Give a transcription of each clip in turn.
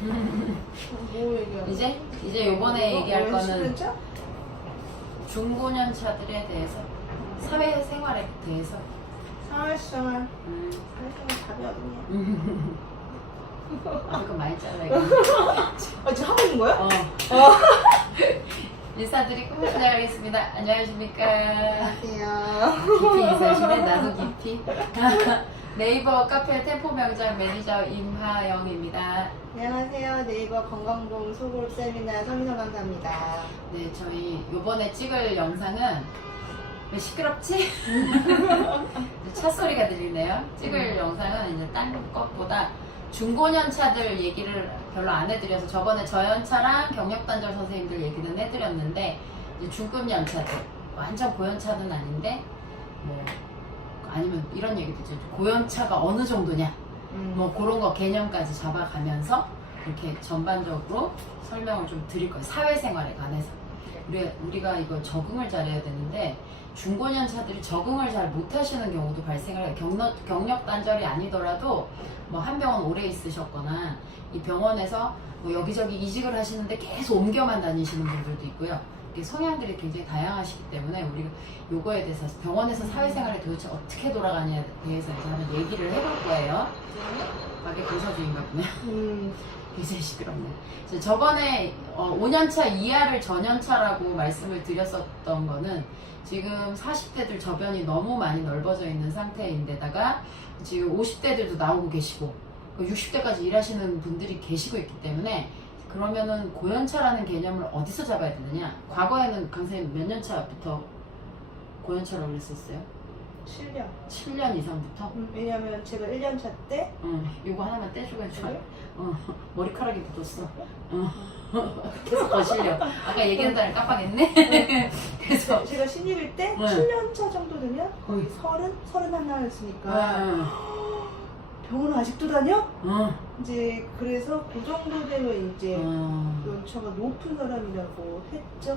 뭐 얘기하는 이제 요번에 얘기할 거는 10년차? 중고년차들에 대해서, 사회생활에 대해서. 사회생활. 사회생활 답이 어딨냐? 그거 많이 잘라 이거. 아, 지금 하고 있는 거야? 어. 인사드리고 시작하겠습니다. 안녕하십니까. 안녕하세요. 깊이 인사하시네. 나도 깊이. 네이버 카페 템포 명장 매니저 임하영입니다. 안녕하세요. 네이버 건강보험 소그룹 세미나 서민호 강사입니다. 네, 저희 요번에 찍을 영상은 왜 시끄럽지? 차 소리가 들리네요. 찍을 영상은 이제 딴 것보다 중고년차들 얘기를 별로 안 해드려서 저번에 저연차랑 경력단절 선생님들 얘기는 해드렸는데 이제 중급연차들 완전 고연차는 아닌데 뭐 아니면 이런 얘기도 있죠. 고연차가 어느 정도냐 뭐 그런 거 개념까지 잡아가면서 이렇게 전반적으로 설명을 좀 드릴 거예요. 사회생활에 관해서 우리가 이거 적응을 잘해야 되는데 중고년차들이 적응을 잘 못하시는 경우도 발생을 해요. 경력 단절이 아니더라도 뭐 한 병원 오래 있으셨거나 이 병원에서 뭐 여기저기 이직을 하시는데 계속 옮겨만 다니시는 분들도 있고요. 이게 성향들이 굉장히 다양하시기 때문에 우리가 요거에 대해서 병원에서 사회생활이 도대체 어떻게 돌아가냐에 대해서 이제 한번 얘기를 해볼 거예요. 밖에 공사 중인가 보네요. 굉장히 시끄럽네. 저번에 5년차 이하를 전연차라고 말씀을 드렸었던 거는 지금 40대들 저변이 너무 많이 넓어져 있는 상태인데다가 지금 50대들도 나오고 계시고 60대까지 일하시는 분들이 계시고 있기 때문에 그러면은 고연차라는 개념을 어디서 잡아야 되느냐? 과거에는 강사님 몇 년차부터 고연차라고 그랬었어요? 7년. 7년 이상부터? 왜냐면 제가 1년차 때 요거 하나만 떼주고 해줄래? 머리카락이 묻었어. 계속 거실려. 아까 얘기한다는 깜빡했네. 그래서 제가 신입일 때 7년차 정도 되면 거의 31였으니까 병원을 아직도 다녀? 이제 그래서 그 정도 되면 이제 연차가 높은 사람이라고 했죠.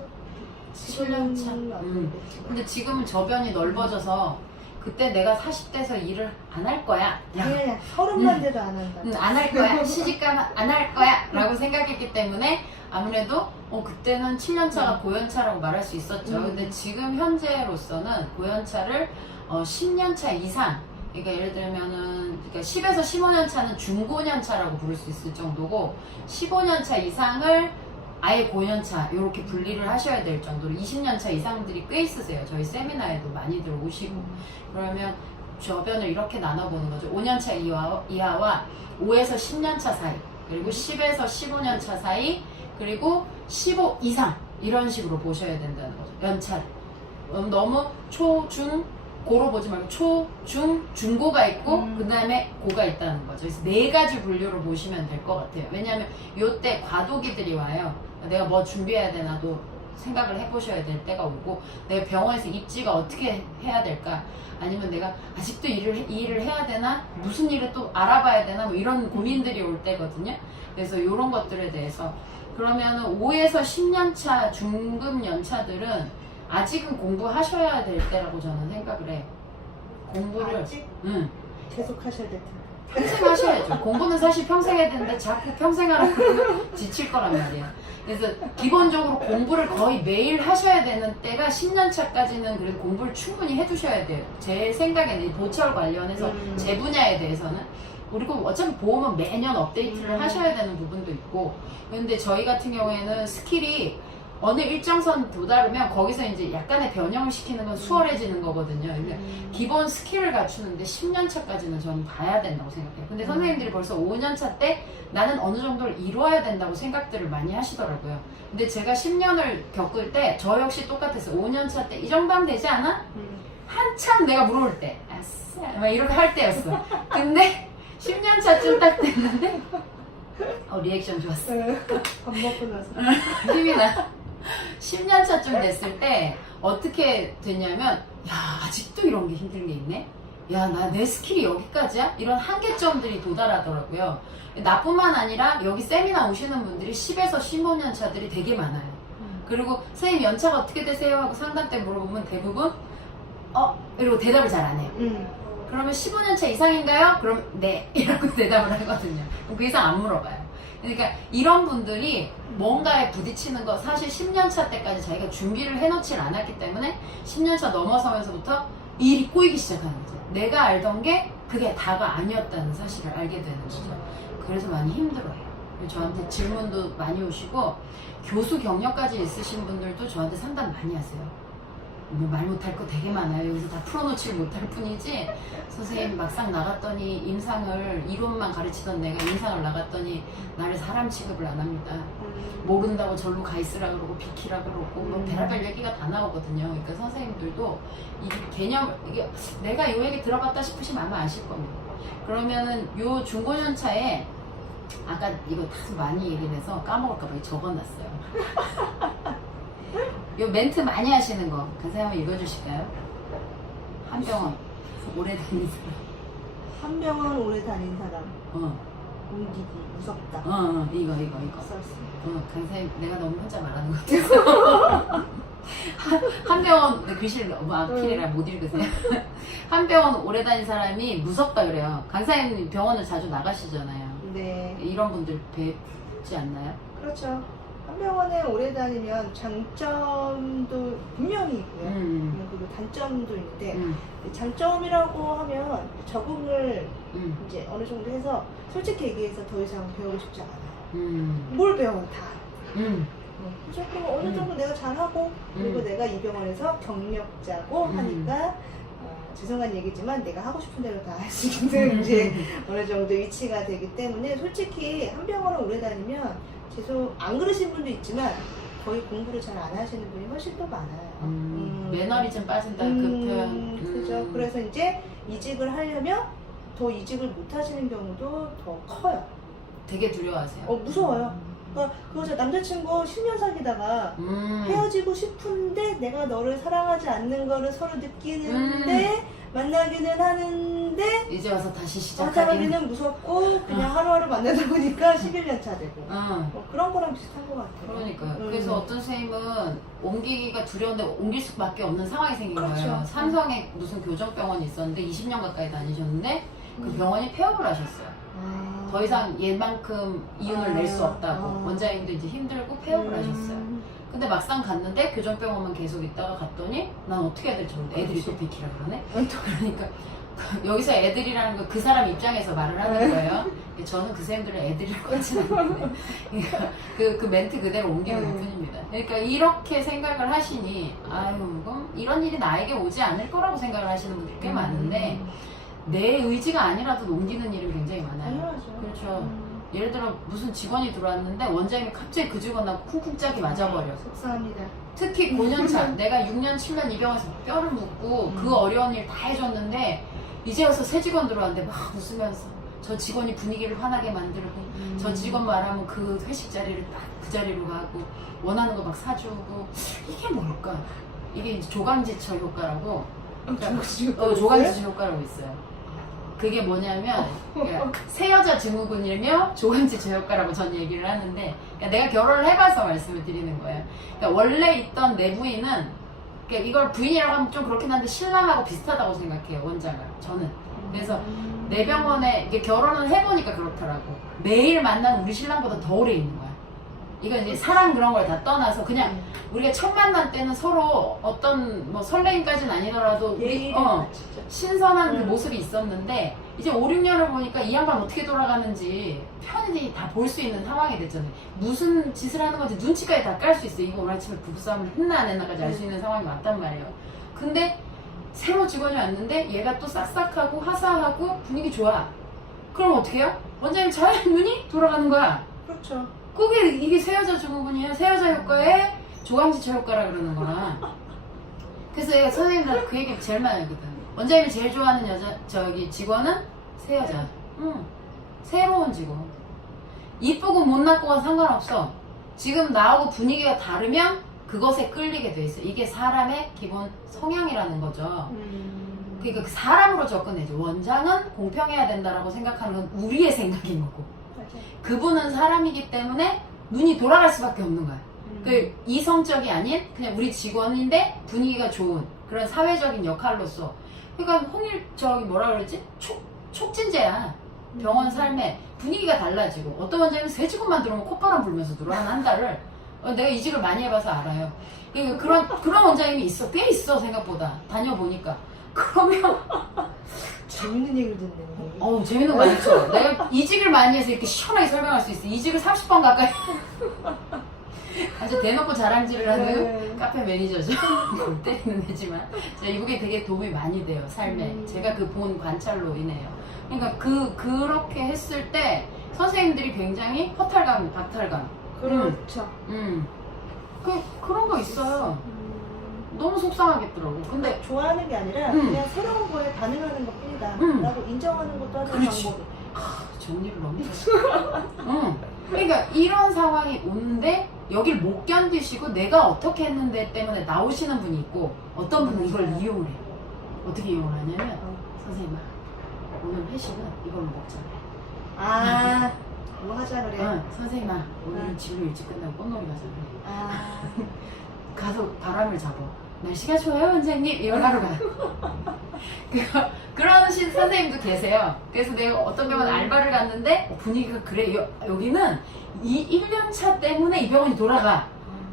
7년차. 근데 지금은 저변이 넓어져서 그때 내가 40대에서 일을 안 할 거야. 그냥 30만 돼도 안 한다. 안 할 거야. 시집가면 안 할 거야. 라고 생각했기 때문에 아무래도 그때는 7년차가 고연차라고 말할 수 있었죠. 근데 지금 현재로서는 고연차를 10년차 이상, 그러니까 예를 들면은 10에서 15년차는 중고년차라고 부를 수 있을 정도고 15년차 이상을 아예 고년차 이렇게 분리를 하셔야 될 정도로 20년차 이상들이 꽤 있으세요. 저희 세미나에도 많이들 오시고. 그러면 저변을 이렇게 나눠보는 거죠. 5년차 이하와 5에서 10년차 사이, 그리고 10에서 15년차 사이, 그리고 15 이상 이런 식으로 보셔야 된다는 거죠. 연차를. 너무 초, 중, 고로 보지 말고 초, 중, 중고가 있고 그 다음에 고가 있다는 거죠. 그래서 4가지 분류로 보시면 될 것 같아요. 왜냐하면 요때 과도기들이 와요. 내가 뭐 준비해야 되나도 생각을 해보셔야 될 때가 오고, 내가 병원에서 입지가 어떻게 해야 될까, 아니면 내가 아직도 일을 해야 되나, 무슨 일을 또 알아봐야 되나, 뭐 이런 고민들이 올 때거든요. 그래서 이런 것들에 대해서 그러면 5에서 10년차 중급 연차들은 아직은 공부하셔야 될 때라고 저는 생각을 해. 공부를 아직? 계속 하셔야 될 텐데. 평생 하셔야죠. 공부는 사실 평생 해야 되는데 자꾸 평생 하라고 그러면 지칠 거란 말이야. 그래서 기본적으로 공부를 거의 매일 하셔야 되는 때가 10년차까지는 그래도 공부를 충분히 해두셔야 돼요. 제 생각에는 보철 관련해서 제 분야에 대해서는. 그리고 어차피 보험은 매년 업데이트를 하셔야 되는 부분도 있고, 근데 저희 같은 경우에는 스킬이 어느 일정선 도달하면 거기서 이제 약간의 변형을 시키는 건 수월해지는 거거든요. 그러니까 기본 스킬을 갖추는데 10년차까지는 저는 봐야 된다고 생각해요. 근데 선생님들이 벌써 5년차 때 나는 어느 정도를 이루어야 된다고 생각들을 많이 하시더라고요. 근데 제가 10년을 겪을 때 저 역시 똑같았어요. 5년차 때 이 정도 하면 되지 않아? 한참 내가 물어올 때 아싸 막 이렇게 할 때였어. 근데 10년차쯤 딱 됐는데 리액션 좋았어. 밥 먹고 나서 힘이 나. 10년차쯤 됐을 때 어떻게 됐냐면, 야, 아직도 이런 게 힘든 게 있네? 야, 나 내 스킬이 여기까지야? 이런 한계점들이 도달하더라고요. 나뿐만 아니라 여기 세미나 오시는 분들이 10에서 15년차들이 되게 많아요. 그리고 선생님 연차가 어떻게 되세요? 하고 상담 때 물어보면 대부분 이러고 대답을 잘 안 해요. 그러면 15년차 이상인가요? 그럼 네 이라고 대답을 하거든요. 그럼 그 이상 안 물어봐요. 그러니까 이런 분들이 뭔가에 부딪히는 거 사실 10년차 때까지 자기가 준비를 해놓질 않았기 때문에 10년차 넘어서면서부터 일이 꼬이기 시작하는 거죠. 내가 알던 게 그게 다가 아니었다는 사실을 알게 되는 거죠. 그래서 많이 힘들어요. 저한테 질문도 많이 오시고 교수 경력까지 있으신 분들도 저한테 상담 많이 하세요. 뭐 말 못할 거 되게 많아요. 여기서 다 풀어놓지 못할 뿐이지 선생님 막상 나갔더니 임상을 이론만 가르치던 내가 임상을 나갔더니 나를 사람 취급을 안 합니다. 모른다고 절로 가 있으라 그러고 비키라 그러고 뭐 별의별 얘기가 다 나오거든요. 그러니까 선생님들도 이 개념 이게 내가 요 얘기 들어봤다 싶으시면 아마 아실 겁니다. 그러면은 요 중고년차에 아까 이거 다 많이 얘기해서 까먹을까봐 적어놨어요. 요 멘트 많이 하시는 거 선생님 한번 읽어주실까요? 한병원 오래 다닌 사람. 한병원 오래 다닌 사람. 옮기기 무섭다. 이거. 썼습니다. 강사님 내가 너무 혼자 말하는 것 같아서. 한병원 글씨를 너무 악필이라 못 읽으세요. 한병원 오래 다닌 사람이 무섭다 그래요. 강사님 병원을 자주 나가시잖아요. 네. 이런 분들 뵙지 않나요? 그렇죠. 한병원에 오래 다니면 장점도 분명히 있고요. 그리고 단점도 있는데 장점이라고 하면 적응을 이제 어느 정도 해서 솔직히 얘기해서 더 이상 배우고 싶지 않아요. 뭘 배워 다. 무조건 어느 정도 내가 잘하고 그리고 내가 이 병원에서 경력자고 하니까 죄송한 얘기지만 내가 하고 싶은 대로 다 할 수 있는 이제 어느 정도 위치가 되기 때문에 솔직히 한 병원을 오래 다니면 안 그러신 분도 있지만 거의 공부를 잘 안 하시는 분이 훨씬 더 많아요. 매너리즘 빠진다 그 표현. 그죠. 그래서 이제 이직을 하려면 더 이직을 못 하시는 경우도 더 커요. 되게 두려워하세요. 무서워요. 그러니까 그거죠. 남자친구 10년 사귀다가 헤어지고 싶은데 내가 너를 사랑하지 않는 거를 서로 느끼는데 만나기는 하는데 이제 와서 다시 시작하기는 시작하기는 무섭고 그냥 하루하루 만나다 보니까 11년 차 되고 그런 거랑 비슷한 것 같아요. 그러니까요. 그래서 어떤 선생님은 옮기기가 두려운데 옮길 수밖에 없는 상황이 생긴 그렇죠. 거예요. 삼성에 무슨 교정병원이 있었는데 20년 가까이 다니셨는데 그 병원이 폐업을 하셨어요. 더 이상 얘만큼 이윤을 낼 수 없다고 원장님도 이제 힘들고 폐업을 하셨어요. 근데 막상 갔는데 교정병원만 계속 있다가 갔더니 난 어떻게 해야 될지 모르겠어. 애들이 또 비키라 그러네. 그러니까 여기서 애들이라는 거 그 사람 입장에서 말을 하는 거예요. 저는 그 선생님들은 애들이라고 하지 않는데 그러니까 그 멘트 그대로 옮기는 뿐입니다. 그러니까 이렇게 생각을 하시니 아유 그럼 이런 일이 나에게 오지 않을 거라고 생각을 하시는 분들이 꽤 많은데 내 의지가 아니라도 옮기는 일은 굉장히 많아요. 당연하죠. 그렇죠. 예를 들어 무슨 직원이 들어왔는데 원장님이 갑자기 그 직원하고 쿵쿵 짝이 맞아버려. 속상합니다. 특히 5년차 내가 6년 7년 이 병원에서 뼈를 묻고 그 어려운 일 다 해줬는데 이제 와서 새 직원 들어왔는데 막 웃으면서 저 직원이 분위기를 환하게 만들고 저 직원 말하면 그 회식 자리를 딱 그 자리로 가고 원하는 거 막 사주고 이게 뭘까? 이게 이제 조강지처 효과라고 조강지처 효과라고 있어요. 그게 뭐냐면 그러니까 새 여자 증후군이며 조강지처 효과라고 전 얘기를 하는데 그러니까 내가 결혼을 해봐서 말씀을 드리는 거예요. 그러니까 원래 있던 내 부인은 그러니까 이걸 부인이라고 하면 좀 그렇긴 한데 신랑하고 비슷하다고 생각해요. 원장을 저는. 그래서 내 병원에 이게 결혼을 해보니까 그렇더라고. 매일 만난 우리 신랑보다 더 오래 있는 거야. 이건 이제 사랑 그런 걸 다 떠나서 그냥 우리가 첫 만날 때는 서로 어떤 뭐 설레임까지는 아니더라도 우리 신선한 그 모습이 있었는데 이제 5, 6년을 보니까 이 양반 어떻게 돌아가는지 편히 다 볼 수 있는 상황이 됐잖아요. 무슨 짓을 하는 건지 눈치까지 다 깔 수 있어요. 이거 오늘 아침에 부부싸움을 했나 안 했나까지 알 수 있는 상황이 왔단 말이에요. 근데 새로 직원이 왔는데 얘가 또 싹싹하고 화사하고 분위기 좋아. 그럼 어떻게 해요? 원장님 잘 눈이 돌아가는 거야. 그렇죠. 그게 이게 새 여자 증후군이야. 새 여자 효과에 조강지처 효과라 그러는 거야. 그래서 내가 선생님들 그 얘기 제일 많이 하거든. 원장님이 제일 좋아하는 여자 직원은 새 여자. 새로운 직원. 이쁘고 못났고가 상관없어. 지금 나하고 분위기가 다르면 그것에 끌리게 돼 있어. 이게 사람의 기본 성향이라는 거죠. 그러니까 그 사람으로 접근해줘. 원장은 공평해야 된다라고 생각하는 건 우리의 생각인 거고. 그분은 사람이기 때문에 눈이 돌아갈 수밖에 없는 거야. 그 이성적이 아닌 그냥 우리 직원인데 분위기가 좋은 그런 사회적인 역할로서 그러니까 저기 뭐라 그러지? 촉진제야. 병원 삶에 분위기가 달라지고 어떤 원장님은 새 직원만 들어오면 콧바람 불면서 들어 한 달을 내가 이직을 많이 해봐서 알아요. 그러니까 그런 원장님이 있어. 꽤 있어 생각보다. 다녀보니까. 그러면 재밌는 얘기를 듣네. 재밌는 거 많죠. 내가 이직을 많이 해서 이렇게 시원하게 설명할 수 있어. 이직을 30번 가까이 아주 대놓고 자랑질을 하는 카페 매니저죠. 골 때리는 애지만 이게 되게 도움이 많이 돼요. 삶에. 제가 그 본 관찰로 인해요. 그러니까 그렇게 했을 때 선생님들이 굉장히 허탈감, 박탈감. 그렇죠. 그런 거 있어요. 너무 속상하겠더라고. 근데 좋아하는 게 아니라 그냥 새로운 거에 반응하는 것 뿐이다 라고 인정하는 것도 하나의 방법이. 정리를 너무 잘했어. 그러니까 이런 상황이 오는데 여길 못 견디시고 내가 어떻게 했는데 때문에 나오시는 분이 있고 어떤 분은 이걸 이용을 해요. 어떻게 이용을 하냐면 선생님아 오늘 회식은 이걸로 먹자. 뭐 하자 그래. 선생님아 오늘은 진료 일찍 끝나고 꽃놀이 가자 그래. 가서 바람을 잡아. 날씨가 좋아요 원장님 이걸 하러 가요. 그런 선생님도 계세요. 그래서 내가 어떤 병원 알바를 갔는데 분위기가 그래. 여기는 이 1년차 때문에 이 병원이 돌아가.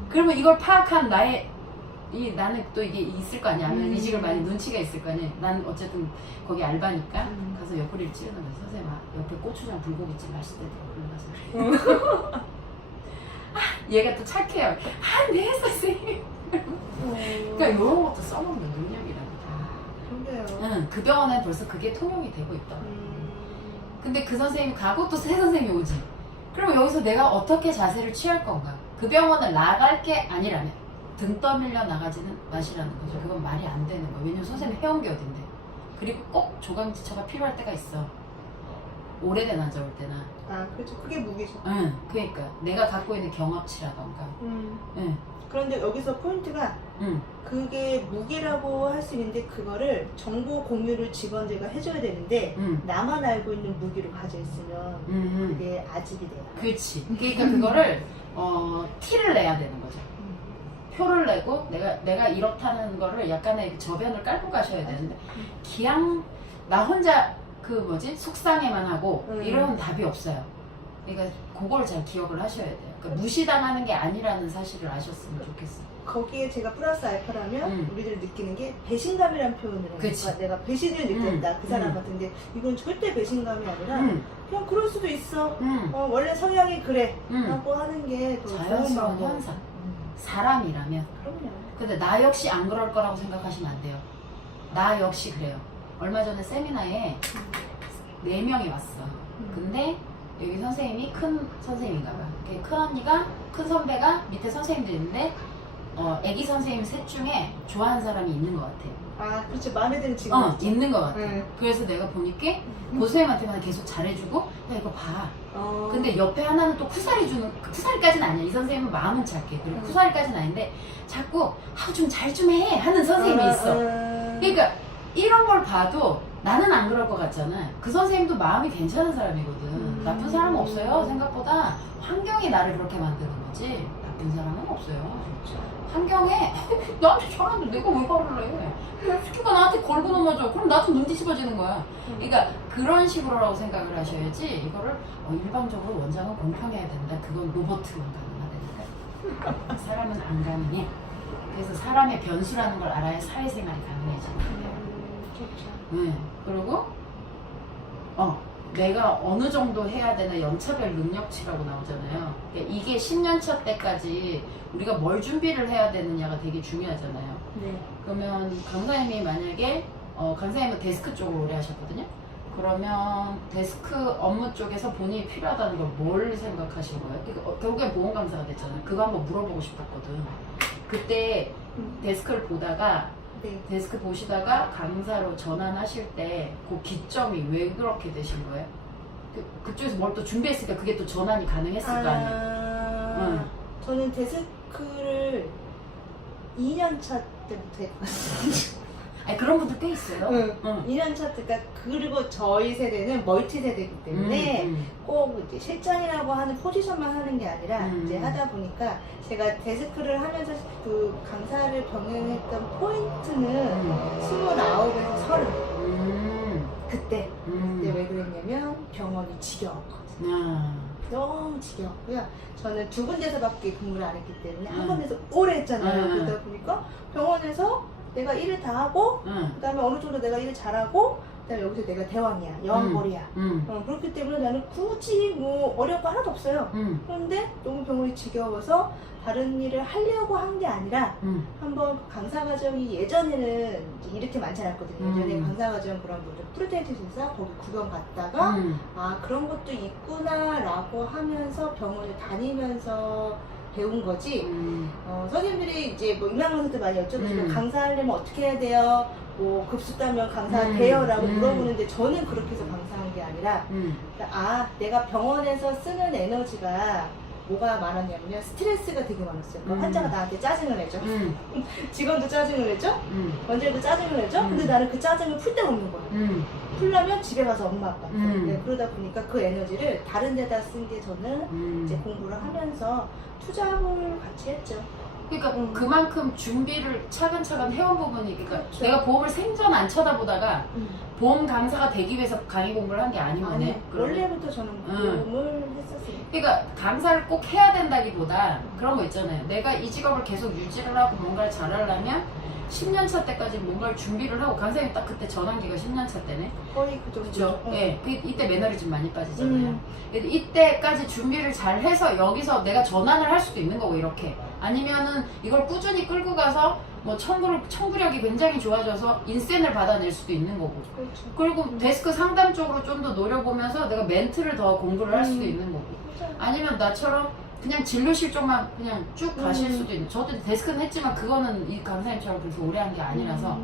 그러면 이걸 파악한 나는 또 이게 있을 거 아니야. 이직을 많이 눈치가 있을 거 아니야. 난 어쨌든 거기 알바니까 가서 옆구리를 찌르는 거야. 선생님 옆에 고추장 불고기찜 맛있대. 불러가서 얘가 또 착해요. 네 선생님. 그러니까 이런 것도 써먹는 능력이라니까. 그러게요. 그 병원에 벌써 그게 통용이 되고 있다. 근데 그 선생님이 가고 또 새 선생님이 오지. 그러면 여기서 내가 어떻게 자세를 취할 건가? 그 병원을 나갈 게 아니라면 등 떠밀려 나가지는 마시라는 거죠. 그건 말이 안 되는 거예요. 왜냐면 선생님이 해온 게 어딘데. 그리고 꼭 조강지처가 필요할 때가 있어. 오래된 환자 올 때나. 그렇죠. 그게 무기죠. 그러니까 내가 갖고 있는 경험치라던가. 그런데 여기서 포인트가 그게 무기라고 할 수 있는데 그거를 정보 공유를 직원들과 해줘야 되는데 나만 알고 있는 무기로 가져 있으면 그게 아직이 돼요. 그렇지. 그러니까 그거를 티를 내야 되는 거죠. 표를 내고 내가 이렇다는 거를 약간의 저변을 깔고 가셔야 되는데 기양 나 혼자 속상해만 하고 이러면 답이 없어요. 그러니까 그걸 잘 기억을 하셔야 돼요. 그러니까 무시당하는 게 아니라는 사실을 아셨으면 좋겠어요. 거기에 제가 플러스 알파라면 우리들이 느끼는 게 배신감이라는 표현을 해요. 그러니까 내가 배신을 느꼈다 그 사람 같은데 이건 절대 배신감이 아니라 그냥 그럴 수도 있어. 원래 성향이 그래 라고 하는 게 더 자연스러운 현상. 사람이라면. 그럼요. 근데 나 역시 안 그럴 거라고 생각하시면 안 돼요. 나 역시 그래요. 얼마 전에 세미나에 4명이 왔어. 근데 여기 선생님이 큰 선생님인가 봐. 큰 언니가, 큰 선배가 밑에 선생님들이 있는데 애기 선생님 셋 중에 좋아하는 사람이 있는 것 같아요. 그렇죠. 마음에 드는 친구 있는 것 같아. 그래서 내가 보니까 그 선생님한테만 계속 잘해주고 야 이거 봐. 근데 옆에 하나는 또 쿠사리 주는, 쿠사리까지는 아니야. 이 선생님은 마음은 착해. 그리고 쿠사리까지는 아닌데 자꾸 좀 잘 좀 해 하는 선생님이 있어. 그러니까 이런 걸 봐도 나는 안 그럴 것 같잖아. 그 선생님도 마음이 괜찮은 사람이거든. 나쁜 사람은 없어요. 생각보다 환경이 나를 그렇게 만드는 거지 나쁜 사람은 없어요. 환경에 나한테 잘하는데 내가 왜 화를 내? 스키가 나한테 걸고 넘어져. 그럼 나도 눈 뒤집어지는 거야. 그러니까 그런 식으로라고 생각을 하셔야지 이거를 일방적으로 원장은 공평해야 된다. 그건 로버트만 가능하다니까. 사람은 안 가능해. 그래서 사람의 변수라는 걸 알아야 사회생활이 가능해지는 거예요. 그리고 내가 어느 정도 해야 되나 연차별 능력치라고 나오잖아요. 그러니까 이게 10년차 때까지 우리가 뭘 준비를 해야 되느냐가 되게 중요하잖아요. 그러면 강사님이 만약에 강사님은 데스크 쪽을 오래 하셨거든요. 그러면 데스크 업무 쪽에서 본인이 필요하다는 걸 뭘 생각하신 거예요? 그러니까 결국엔 보험 강사가 됐잖아요. 그거 한번 물어보고 싶었거든. 그때 데스크를 보다가 데스크 보시다가 강사로 전환하실 때 그 기점이 왜 그렇게 되신 거예요? 그쪽에서 뭘 또 준비했으니까 그게 또 전환이 가능했을 거 아니에요? 저는 데스크를 2년차 때부터 했거든요. 아니 그런 분들 꽤 있어요. 응. 응. 2년차 그러니까 그리고 저희 세대는 멀티 세대이기 때문에 꼭 이제 실장이라고 하는 포지션만 하는 게 아니라 이제 하다 보니까 제가 데스크를 하면서 그 강사를 병행했던 포인트는 29에서 30. 그때 왜 그랬냐면 병원이 지겨웠거든요. 너무 지겹고요. 저는 2군데서밖에 근무를 안 했기 때문에 한 군데서 오래 했잖아요. 그러다 보니까 병원에서 내가 일을 다 하고 그 다음에 어느 정도 내가 일을 잘하고 그 다음에 여기서 내가 대왕이야. 여왕벌이야. 그렇기 때문에 나는 굳이 뭐 어려운 거 하나도 없어요. 그런데 너무 병원이 지겨워서 다른 일을 하려고 한 게 아니라 한번 강사과정이 예전에는 이렇게 많지 않았거든요. 예전에 강사과정 그런 분들 프리텐트에서 거기 구경 갔다가 아 그런 것도 있구나 라고 하면서 병원을 다니면서 배운 거지. 선생님들이 이제 뭐 임양강사도 많이 여쭤보시고 강사하려면 어떻게 해야 돼요? 뭐 급수 따면 강사돼요? 라고 물어보는데 저는 그렇게 해서 강사한 게 아니라 아 내가 병원에서 쓰는 에너지가 뭐가 많았냐면요. 스트레스가 되게 많았어요. 그러니까 환자가 나한테 짜증을 내죠. 직원도 짜증을 내죠. 원장도 짜증을 내죠. 근데 나는 그 짜증을 풀 데가 없는 거예요. 풀려면 집에 가서 엄마 아빠. 네, 그러다 보니까 그 에너지를 다른 데다 쓴 게 저는 이제 공부를 하면서 투잡을 같이 했죠. 그러니까 그만큼 준비를 차근차근 해온 부분이 그러니까 그렇죠. 내가 보험을 생전 안 쳐다보다가 보험 강사가 되기 위해서 강의 공부를 한 게 아니네. 원래부터 저는 보험을 했었어요. 그러니까 강사를 꼭 해야 된다기보다 그런 거 있잖아요. 내가 이 직업을 계속 유지를 하고 뭔가를 잘하려면 10년차 때까지 뭔가를 준비를 하고 강사님 딱 그때 전환기가 10년차 때네. 거의 그 정도죠. 네, 이때 매너리즘 많이 빠지잖아요. 이때까지 준비를 잘 해서 여기서 내가 전환을 할 수도 있는 거고 이렇게. 아니면은 이걸 꾸준히 끌고 가서 뭐 청구력이 굉장히 좋아져서 인센을 받아낼 수도 있는 거고. 그렇죠. 그리고 데스크 상담 쪽으로 좀 더 노려보면서 내가 멘트를 더 공부를 할 수도 있는 거고. 아니면 나처럼 그냥 진료실 쪽만 그냥 쭉 가실 수도 있는. 저도 데스크는 했지만 그거는 이 강사님처럼 그렇게 오래 한 게 아니라서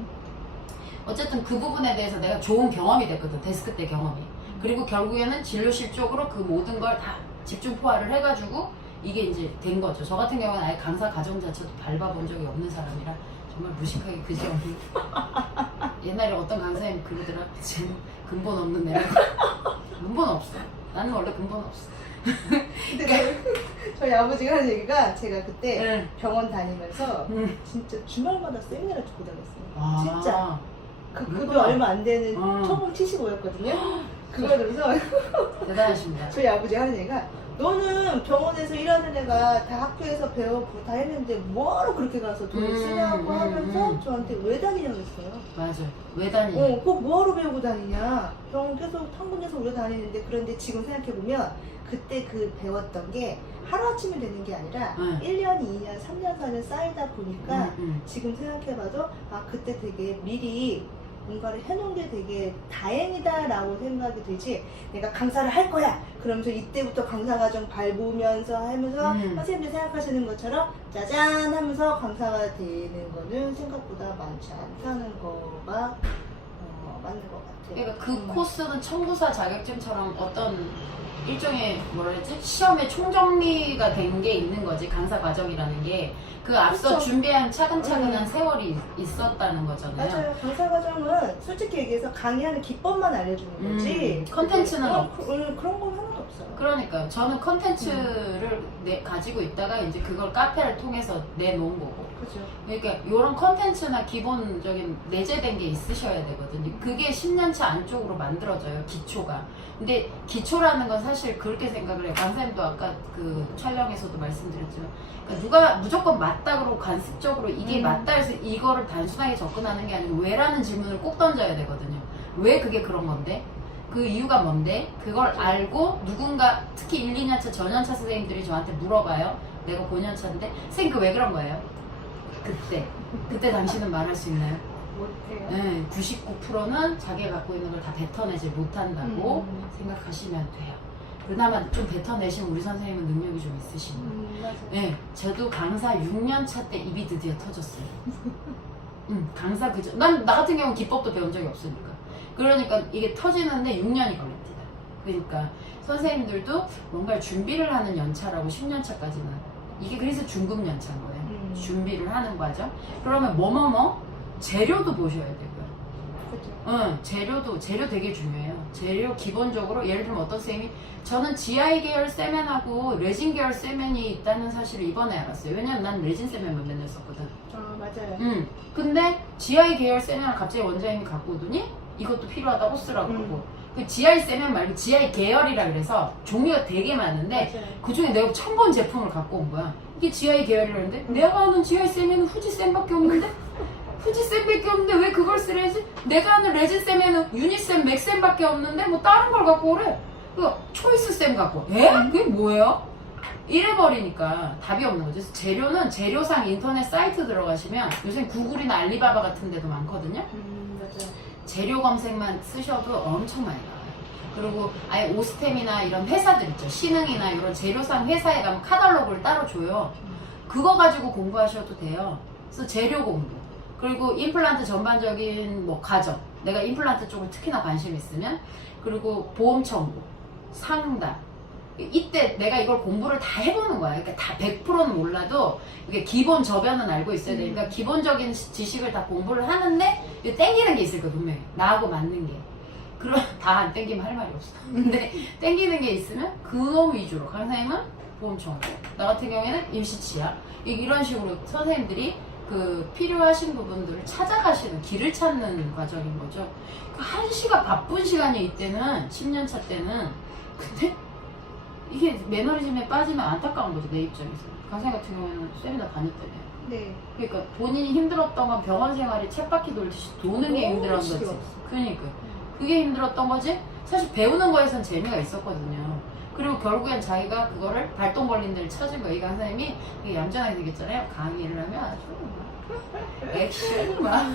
어쨌든 그 부분에 대해서 내가 좋은 경험이 됐거든. 데스크 때 경험이. 그리고 결국에는 진료실 쪽으로 그 모든 걸 다 집중 포화를 해가지고 이게 이제 된 거죠. 저 같은 경우는 아예 강사 과정 자체도 밟아본 적이 없는 사람이라 정말 무식하게 그 점이 옛날에 어떤 강사님 그러더라. 쟤는 근본 없는 애라고. 근본 없어. 나는 원래 근본 없어. 근데 저희 아버지가 하는 얘기가 제가 그때 병원 다니면서 진짜 주말마다 세미나를 듣고 다녔어요. 진짜. 그도 얼마 안 되는 초봉 75였거든요. 그걸 들어서 대단하십니다. 저희 아버지가 하는 얘기가 너는 병원에서 일하는 애가 다 학교에서 배우고 다 했는데 뭐하러 그렇게 가서 돈을 쓰냐고 하면서 저한테 왜 다니냐고 했어요. 맞아. 왜 다니냐. 꼭 뭐하러 배우고 다니냐. 병원 계속 한 군데서 오래 다니는데 그런데 지금 생각해보면 그때 그 배웠던 게 하루아침에 되는 게 아니라 1년, 2년, 3년, 4년 쌓이다 보니까 지금 생각해봐도 아 그때 되게 미리 뭔가를 해놓은 게 되게 다행이다 라고 생각이 들지 내가 강사를 할 거야 그러면서 이때부터 강사과정 밟으면서 하면서 선생님들 생각하시는 것처럼 짜잔 하면서 강사가 되는 거는 생각보다 많지 않다는 거가 맞는 것 같아요. 그러니까 그 코스는 청구사 자격증처럼 어떤 일종의 뭐라 그랬지? 시험의 총정리가 된 게 있는 거지. 강사 과정이라는 게 그 앞서 그렇죠. 준비한 차근차근한 세월이 있었다는 거잖아요. 맞아요. 강사 과정은 솔직히 얘기해서 강의하는 기법만 알려주는 거지 컨텐츠는 그런 건 하나도 없어요. 그러니까 저는 컨텐츠를 가지고 있다가 이제 그걸 카페를 통해서 내놓은 거고. 그죠. 그러니까 이런 컨텐츠나 기본적인 내재된 게 있으셔야 되거든요. 그게 10년차 안쪽으로 만들어져요. 기초가. 근데 기초라는 건 사실 그렇게 생각을 해요. 강사님도 아까 그 촬영에서도 말씀드렸지만 그러니까 누가 무조건 맞다 그러고 관습적으로 이게 맞다 해서 이거를 단순하게 접근하는 게 아니고 왜라는 질문을 꼭 던져야 되거든요. 왜 그게 그런 건데? 그 이유가 뭔데? 그걸 알고 누군가 특히 1, 2년차 전년차 선생님들이 저한테 물어봐요. 내가 5년차인데 선생님 그 왜 그런 거예요? 그때 당신은 말할 수 있나요? 못해요. 네, 99%는 자기가 갖고 있는 걸 다 뱉어내지 못한다고 생각하시면 돼요. 그나마 좀 뱉어내시면 우리 선생님은 능력이 좀 있으시네요. 맞아요. 네, 저도 강사 6년차 때 입이 드디어 터졌어요. 강사 그저 나 같은 경우는 기법도 배운 적이 없으니까. 그러니까 이게 터지는데 6년이 걸립니다. 그러니까 선생님들도 뭔가를 준비를 하는 연차라고 10년차까지는 이게 그래서 중급 연차인 거예요. 준비를 하는 과정. 그러면 뭐뭐뭐 재료도 보셔야 되고요. 그렇죠. 재료 되게 중요해요. 재료 기본적으로 예를 들면 어떤 쌤이 저는 GI 계열 세멘하고 레진 계열 세멘이 있다는 사실을 이번에 알았어요. 왜냐면 난 레진 세멘만 맨날 썼거든. 맞아요. 근데 GI 계열 세멘을 갑자기 원장님이 갖고 오더니 이것도 필요하다고 쓰라고 그러고 그 GI 세멘 말고 GI 계열이라 그래서 종류가 되게 많은데 맞아요. 그 중에 내가 처음 본 제품을 갖고 온 거야. 이게 GI 계열이라는데 내가 아는 GI 세멘은 후지쌤밖에 없는데 후지쌤밖에 없는데 왜 그걸 쓰래지? 내가 아는 레진쌤에는 유니쌤, 맥쌤밖에 없는데 뭐 다른 걸 갖고 오래. 그 초이스쌤 갖고 그게 뭐예요? 이래버리니까 답이 없는 거죠. 그래서 재료는 재료상 인터넷 사이트 들어가시면 요새 구글이나 알리바바 같은 데도 많거든요. 맞아요. 재료 검색만 쓰셔도 엄청 많이 나와요. 그리고 아예 오스템이나 이런 회사들 있죠. 신흥이나 이런 재료상 회사에 가면 카탈로그를 따로 줘요. 그거 가지고 공부하셔도 돼요. 그래서 재료 공부. 그리고 임플란트 전반적인 뭐 과정. 내가 임플란트 쪽을 특히나 관심 있으면. 그리고 보험 청구, 상담. 이때 내가 이걸 공부를 다 해보는 거야. 그러니까 다 100%는 몰라도 이게 기본 저변은 알고 있어야 되니까 기본적인 지식을 다 공부를 하는데 땡기는 게 있을 거야 분명히. 나하고 맞는 게. 그럼 다 안 땡기면 할 말이 없어. 근데 땡기는 게 있으면 그놈 위주로. 강사님은 보험 청구. 나 같은 경우에는 임시 치아. 이런 식으로 선생님들이 그 필요하신 부분들을 찾아가시는 길을 찾는 과정인 거죠. 그 1시가 바쁜 시간이 이때는 10년차 때는 근데 이게 매너리즘에 빠지면 안타까운 거죠. 내 입장에서. 강사님 같은 경우에는 세미나 다녔다며요. 네. 그러니까 본인이 힘들었던 건 병원 생활이 쳇바퀴 돌듯이 도는 게 힘들었던 거지. 그러니까 그게 힘들었던 거지. 사실 배우는 거에선 재미가 있었거든요. 그리고 결국엔 자기가 그거를 발동 벌린 데를 찾은 거예요. 이 강사님이 되게 얌전하게 생겼잖아요. 강의를 하면 아주 액션 막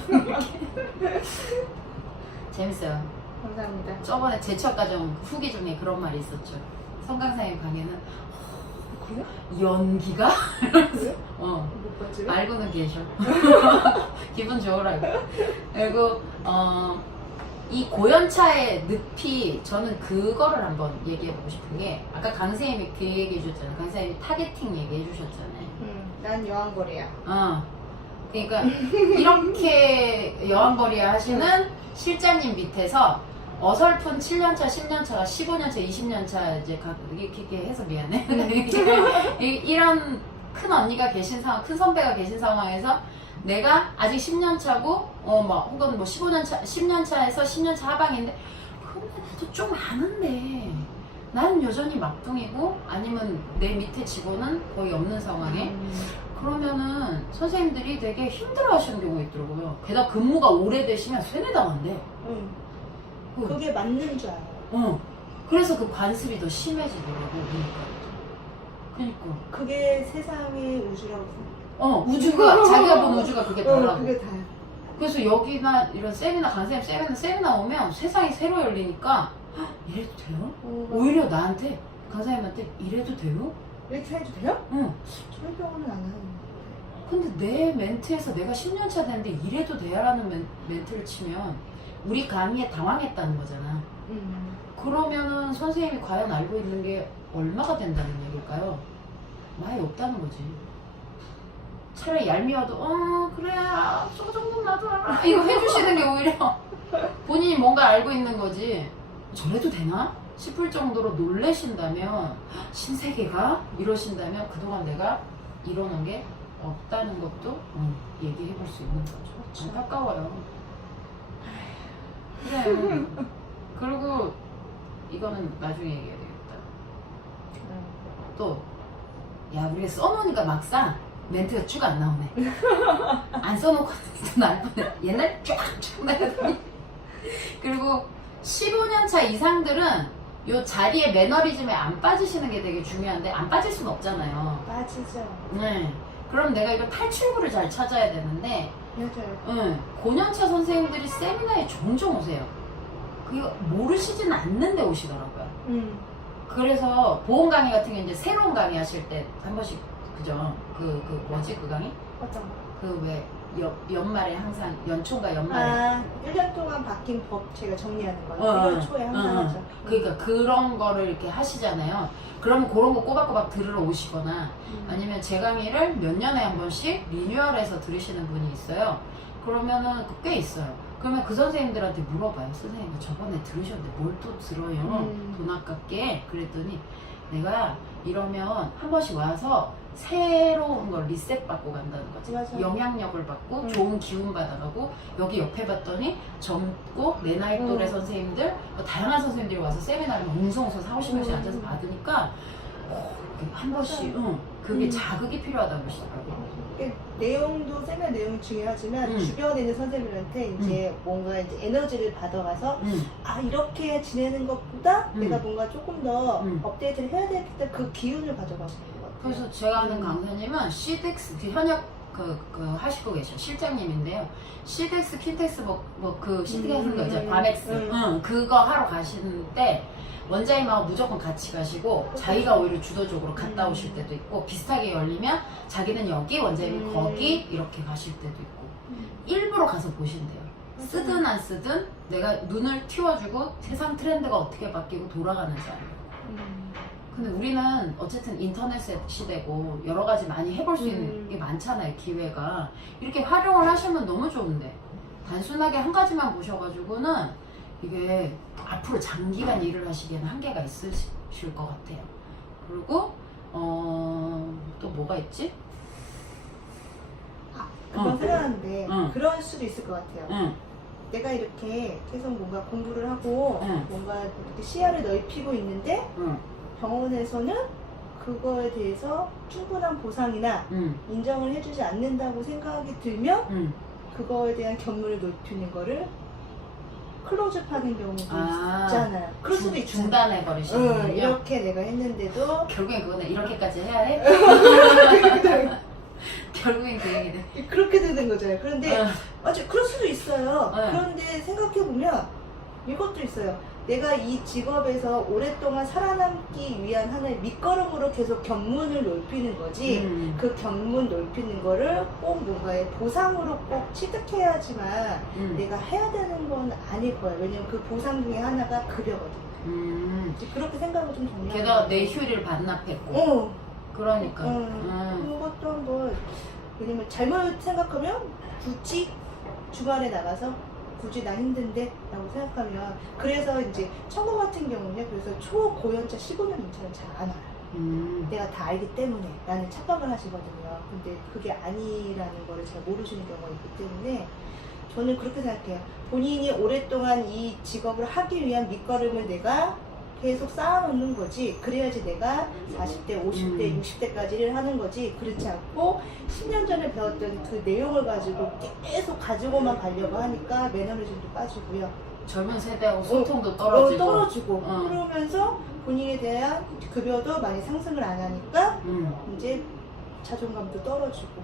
재밌어요. 감사합니다. 저번에 제철과정 후기 중에 그런 말이 있었죠. 성 강사님 강의는 그래요? 연기가? 그래요? 못 봤지? 알고는 계셔. 기분 좋으라고. 그리고 이 고연차의 늪이 저는 그거를 한번 얘기해보고 싶은 게 아까 강사님이 그 얘기해 주셨잖아요. 강사님이 타겟팅 얘기해 주셨잖아요. 난 여왕거리야. 그러니까 이렇게 여왕거리야 하시는 실장님 밑에서 어설픈 7년차, 10년차가 15년차, 20년차 이제 이렇게 해서 미안해. 이런 큰 언니가 계신 상황, 큰 선배가 계신 상황에서 내가 아직 10년차고 혹은 뭐 15년차, 10년차에서 10년차 하방인데 그런데 나도 좀 아는데 나는 여전히 막둥이고 아니면 내 밑에 직원은 거의 없는 상황에 그러면은 선생님들이 되게 힘들어 하시는 경우가 있더라고요. 게다가 근무가 오래되시면 세뇌당한대. 그게 맞는 줄 알아요. 그래서 그 관습이 더 심해지더라고. 그러니까. 그게 세상의 우주라고 생각해요. 우주가 자기가 본 우주가 그게 다라고. 그게 다야. 그래서 여기나 이런 세미나 강사님 세미나 오면 세상이 새로 열리니까 이래도 돼요? 오히려 나한테 강사님한테 이래도 돼요? 이렇게 해도 돼요? 응. 저희 병원은 안 하는 근데 내 멘트에서 내가 10년차 됐는데 이래도 돼야라는 멘트를 치면 우리 강의에 당황했다는 거잖아. 그러면은 선생님이 과연 알고 있는 게 얼마가 된다는 얘기일까요? 많이 없다는 거지. 차라리 얄미워도 그래 저 정도 나도 알아 이거 해주시는 게 오히려 본인이 뭔가 알고 있는 거지. 저래도 되나? 싶을 정도로 놀래신다면 신세계가 이러신다면 그동안 내가 이러는 게 없다는 것도 얘기해 볼 수 있는 거죠. 안타까워요. 그래. 그리고 이거는 나중에 얘기해야 되겠다. 또 야 우리가 써놓으니까 막상 멘트가 쭉 안 나오네. 안 써놓고 날 뻔해. 옛날 쫙쫙 나가더니. 그리고 15년차 이상들은 요 자리에 매너리즘에 안 빠지시는 게 되게 중요한데 안 빠질 수는 없잖아요. 빠지죠. 네. 그럼 내가 이거 탈출구를 잘 찾아야 되는데 맞아요. 고년차 선생님들이 세미나에 종종 오세요. 그거 모르시진 않는데 오시더라고요. 그래서 보험 강의 같은 게 이제 새로운 강의 하실 때 한 번씩 그죠? 그 뭐지 그 강의? 어떤 거? 그 왜 연말에 항상 연초인가 연말에 1년 동안 바뀐 법 제가 정리하는 거예요. 1월 초에 항상 하죠. 그러니까 그런 거를 이렇게 하시잖아요. 그러면 그런 거 꼬박꼬박 들으러 오시거나 아니면 제 강의를 몇 년에 한 번씩 리뉴얼해서 들으시는 분이 있어요. 그러면은 꽤 있어요. 그러면 그 선생님들한테 물어봐요. 선생님 저번에 들으셨는데 뭘 또 들어요? 돈 아깝게. 그랬더니 내가 이러면 한 번씩 와서 새로운 걸 리셋 받고 간다는 거지. 맞아. 영향력을 받고 좋은 기운 받아가고, 여기 옆에 봤더니 젊고 내 나이 또래 선생님들, 다양한 선생님들이 와서 세미나를 웅성웅성 40명씩 앉아서 받으니까 한 번씩 그게 자극이 필요하다고 그러시더라고요. 내용도 세미나 내용이 중요하지만 주변에 있는 선생님들한테 이제 뭔가 이제 에너지를 받아가서 아 이렇게 지내는 것보다 내가 뭔가 조금 더 업데이트를 해야 되겠다, 그 기운을 가져가시는 것 같아요. 그래서 제가 아는 강사님은 시덱스 현역 하시고 계셔 실장님인데요. 시덱스, 킨텍스 그 시덱스 하는 거 있죠. 바넥스 그거 하러 가시는데 원장님하고 무조건 같이 가시고 자기가 오히려 주도적으로 갔다 오실 때도 있고, 비슷하게 열리면 자기는 여기 원장님이 거기 이렇게 가실 때도 있고, 일부러 가서 보신대요. 쓰든 안 쓰든 내가 눈을 틔워주고 세상 트렌드가 어떻게 바뀌고 돌아가는지 알고. 근데 우리는 어쨌든 인터넷 시대고 여러 가지 많이 해볼 수 있는 게 많잖아요. 기회가. 이렇게 활용을 하시면 너무 좋은데 단순하게 한 가지만 보셔가지고는 이게 앞으로 장기간 일을 하시기에는 한계가 있으실 것 같아요. 그리고 또 뭐가 있지? 그건 생각하는데 그럴 수도 있을 것 같아요. 내가 이렇게 계속 뭔가 공부를 하고 뭔가 이렇게 시야를 넓히고 있는데 병원에서는 그거에 대해서 충분한 보상이나 인정을 해주지 않는다고 생각이 들면 그거에 대한 견문을 높이는 거를 클로즈하는 경우도 있잖아요. 그럴 수도 있죠. 중단해 버리시는군요. 이렇게 내가 했는데도 결국엔 그거는 이렇게까지 해야 해? 결국엔 그 얘기네. 그렇게 되는 거잖아요. 그런데 맞아, 그럴 수도 있어요. 그런데 생각해보면 이것도 있어요. 내가 이 직업에서 오랫동안 살아남기 위한 하나의 밑거름으로 계속 견문을 넓히는 거지, 그 견문 넓히는 거를 꼭 뭔가의 보상으로 꼭 취득해야지만 내가 해야 되는 건 아닐 거예요. 왜냐면 그 보상 중에 하나가 급여거든. 이제 그렇게 생각을 좀 정리하는 게다가 내 휴일을 반납했고. 그러니까. 그것도 한번, 왜냐면 잘못 생각하면 굳이 주말에 나가서 굳이 나 힘든데 라고 생각하면, 그래서 이제 청구 같은 경우는 그래서 초고연차 15년 이차는 잘 안 와요. 내가 다 알기 때문에 라는 착각을 하시거든요. 근데 그게 아니라는 거를 잘 모르시는 경우가 있기 때문에 저는 그렇게 생각해요. 본인이 오랫동안 이 직업을 하기 위한 밑거름을 내가 계속 쌓아놓는 거지, 그래야지 내가 40대, 50대, 60대까지를 하는 거지, 그렇지 않고 10년 전에 배웠던 그 내용을 가지고 계속 가지고만 가려고 하니까 매너리즘도 빠지고요. 젊은 세대하고 소통도 떨어지고. 그러면서 본인에 대한 급여도 많이 상승을 안 하니까 이제 자존감도 떨어지고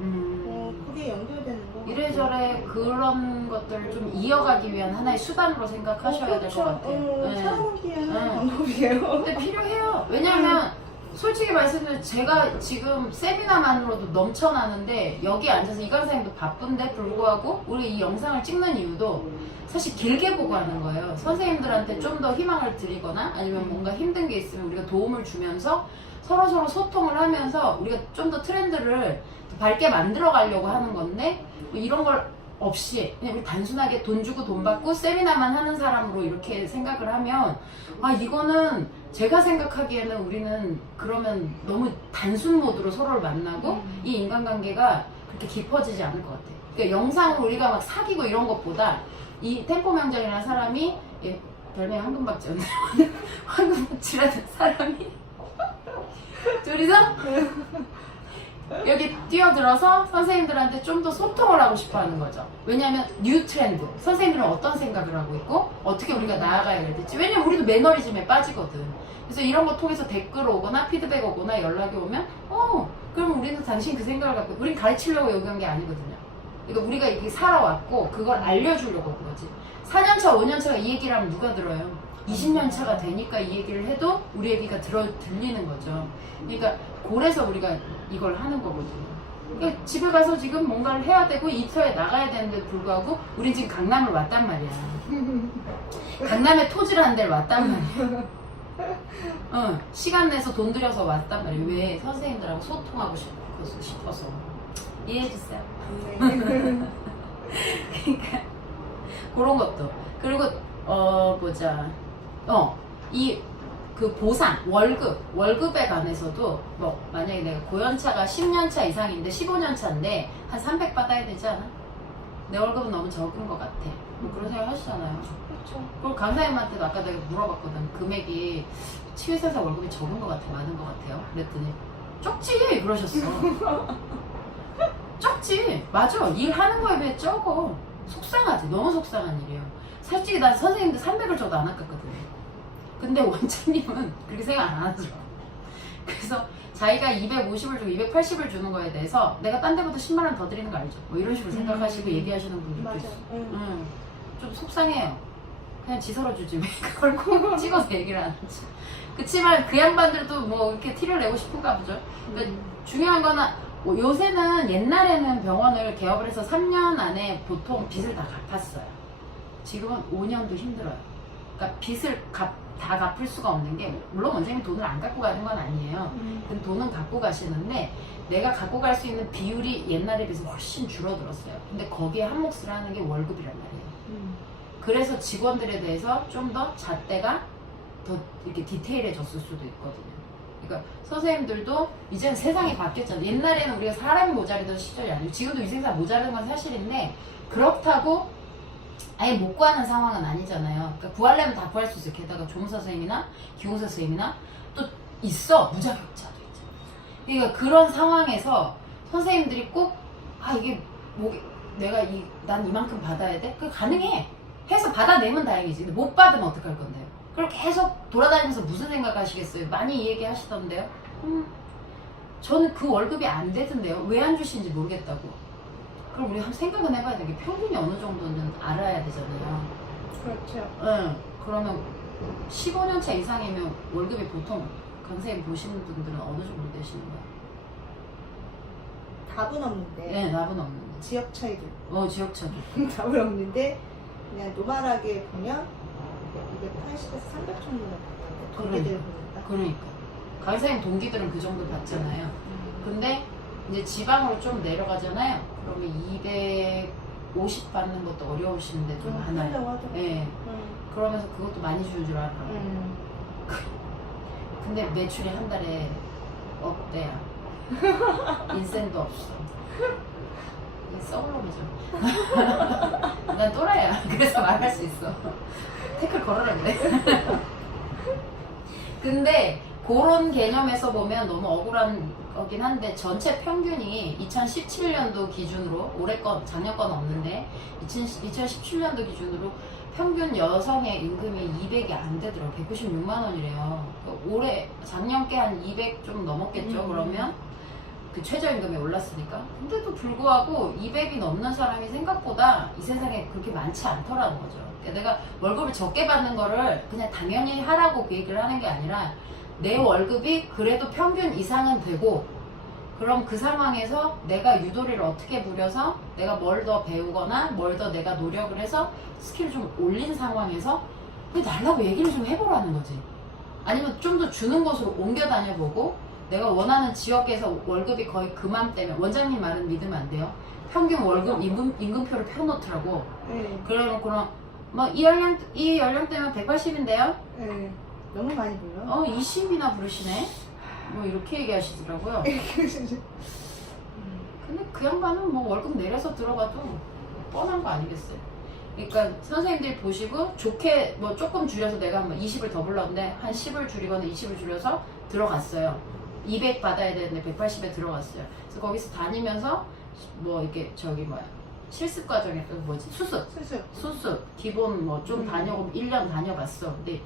그게 연결되는 거. 이래저래 그런 것들을 좀 이어가기 위한 하나의 수단으로 생각하셔야 될 것 같아요. 살아남기 위한 방법이에요. 근데 필요해요. 왜냐면 솔직히 말씀드리면 제가 지금 세미나만으로도 넘쳐나는데, 여기 앉아서 이 강사님도 바쁜데 불구하고 우리 이 영상을 찍는 이유도 사실 길게 보고 하는 거예요. 선생님들한테 좀 더 희망을 드리거나 아니면 뭔가 힘든 게 있으면 우리가 도움을 주면서 서로서로 소통을 하면서 우리가 좀 더 트렌드를 더 밝게 만들어 가려고 하는 건데, 뭐 이런 걸 없이 그냥 우리 단순하게 돈 주고 돈 받고 세미나만 하는 사람으로 이렇게 생각을 하면, 이거는 제가 생각하기에는 우리는 그러면 너무 단순 모드로 서로를 만나고 이 인간관계가 그렇게 깊어지지 않을 것 같아요. 그러니까 영상으로 우리가 막 사귀고 이런 것보다 이 템포 명장이라는 사람이, 별명이 황금박쥐 황금박쥐라는 사람이 둘이서 여기 뛰어들어서 선생님들한테 좀 더 소통을 하고 싶어 하는 거죠. 왜냐하면 뉴 트렌드, 선생님들은 어떤 생각을 하고 있고 어떻게 우리가 나아가야 될지. 왜냐면 우리도 매너리즘에 빠지거든. 그래서 이런 거 통해서 댓글 오거나 피드백 오거나 연락이 오면 그러면 우리는 당신 그 생각을 갖고, 우린 가르치려고 여기 온 게 아니거든요. 그러니까 우리가 이렇게 살아왔고 그걸 알려주려고 온 거지. 4년차, 5년차가 이 얘기를 하면 누가 들어요? 20년 차가 되니까 이 얘기를 해도 우리 얘기가 들리는 거죠. 그러니까 그래서 우리가 이걸 하는 거거든요. 그러니까 집에 가서 지금 뭔가를 해야 되고 이터에 나가야 되는데도 불구하고 우린 지금 강남을 왔단 말이야. 강남에 토지를 한 데를 왔단 말이야. 시간 내서 돈 들여서 왔단 말이야. 왜? 선생님들하고 소통하고 싶어서. 이해해주세요. 그러니까 그런 것도. 그리고 보자. 이 그 보상 월급에 관해서도 뭐 만약에 내가 고연차가 10년차 이상인데 15년차인데 한 300 받아야 되지 않아? 내 월급은 너무 적은 것 같아. 뭐 그런 생각 하시잖아요. 그렇죠. 그리고 강사님한테도 아까 내가 물어봤거든. 금액이 치유센터 월급이 적은 것 같아, 많은 것 같아요. 그랬더니 적지 그러셨어. 적지. 맞아. 일하는 거에 비해 적어. 속상하지. 너무 속상한 일이에요. 솔직히 난 선생님들 300을 줘도 안 아깝거든. 근데 원장님은 그렇게 생각 안 하죠. 그래서 자기가 250을 주고 280을 주는 거에 대해서 내가 딴 데보다 10만 원 더 드리는 거 알죠? 뭐 이런 식으로 생각하시고 얘기하시는 분들도 맞아. 있어. 좀 속상해요. 그냥 지서러 주지 왜 그걸 꼭 찍어서 얘기를 안 하지. 그치만 그 양반들도 뭐 이렇게 티를 내고 싶은가 보죠. 근데 중요한 거는 요새는 옛날에는 병원을 개업을 해서 3년 안에 보통 빚을 다 갚았어요. 지금은 5년도 힘들어요. 그러니까 빚을 다 갚을 수가 없는 게, 물론 원장님이 돈을 안 갖고 가는 건 아니에요. 근데 돈은 갖고 가시는데 내가 갖고 갈 수 있는 비율이 옛날에 비해서 훨씬 줄어들었어요. 근데 거기에 한 몫을 하는 게 월급이란 말이에요. 그래서 직원들에 대해서 좀 더 잣대가 더 이렇게 디테일해졌을 수도 있거든요. 그러니까 선생님들도 이제는 세상이 바뀌었잖아요. 옛날에는 우리가 사람이 모자르던 시절이 아니고, 지금도 위생사 모자르는 건 사실인데 그렇다고 아예 못 구하는 상황은 아니잖아요. 그러니까 구하려면 다 구할 수 있어요. 게다가 조무사 선생님이나 기공사 선생님이나 또 있어. 무자격자도 있잖아. 그러니까 그런 상황에서 선생님들이 꼭 이게 뭐 난 이만큼 받아야 돼? 그게 가능해. 해서 받아내면 다행이지. 근데 못 받으면 어떡할 건데요? 그걸 계속 돌아다니면서 무슨 생각 하시겠어요? 많이 이 얘기 하시던데요? 저는 그 월급이 안 되던데요? 왜 안 주시는지 모르겠다고. 그럼 우리 한번 생각은 해봐야 돼. 평균이 어느 정도는 알아야 되잖아요. 그렇죠. 응. 그러면 15년차 이상이면 월급이 보통 강사님 보시는 분들은 어느 정도 되시는 거예요? 답은 없는데. 네, 답은 없는데. 지역 차이도 있고. 지역 차도. 답은 없는데 그냥 노멀하게 보면 280에서 300 정도는 동기들 보니까. 그러니까 강사님 동기들은 그 정도 받잖아요. 근데 이제 지방으로 좀 내려가잖아요. 그러면 250 받는 것도 어려우신데 좀 하나요. 하려고 하죠. 네. 그러면서 그것도 많이 주는 줄 알아요. 근데 매출이 한 달에 억대야. 인센도 없어. 이게 썩을놈이죠. 난 또라이야. 그래서 말할 수 있어. 태클 걸어라 그래. 근데 그런 개념에서 보면 너무 억울한 거긴 한데, 전체 평균이 2017년도 기준으로, 올해 건, 작년 건 없는데 2017년도 기준으로 평균 여성의 임금이 200이 안 되더라고요. 196만 원이래요. 올해 작년께 한 200 좀 넘었겠죠. 그러면 그 최저임금이 올랐으니까. 근데도 불구하고 200이 넘는 사람이 생각보다 이 세상에 그렇게 많지 않더라는 거죠. 그러니까 내가 월급을 적게 받는 거를 그냥 당연히 하라고 그 얘기를 하는 게 아니라, 내 월급이 그래도 평균 이상은 되고, 그럼 그 상황에서 내가 유도리를 어떻게 부려서 내가 뭘 더 배우거나 뭘 더 내가 노력을 해서 스킬을 좀 올린 상황에서 달라고 얘기를 좀 해보라는 거지. 아니면 좀 더 주는 곳으로 옮겨 다녀보고, 내가 원하는 지역에서 월급이 거의 그맘때면, 원장님 말은 믿으면 안 돼요. 평균 월급 임금표를 펴놓더라고. 그래놓고는 뭐 이 연령대면 180인데요? 네. 너무 많이 불러. 20이나 부르시네? 뭐 이렇게 얘기하시더라고요. 근데 그 양반은 뭐 월급 내려서 들어가도 뻔한 거 아니겠어요? 그러니까 선생님들이 보시고 좋게 뭐 조금 줄여서 내가 뭐 20을 더 불렀는데 한 10을 줄이거나 20을 줄여서 들어갔어요. 200 받아야 되는데 180에 들어갔어요. 그래서 거기서 다니면서 뭐 이렇게 실습 과정에 수습 기본 뭐 좀 다녀고 1년 다녀봤어. 근데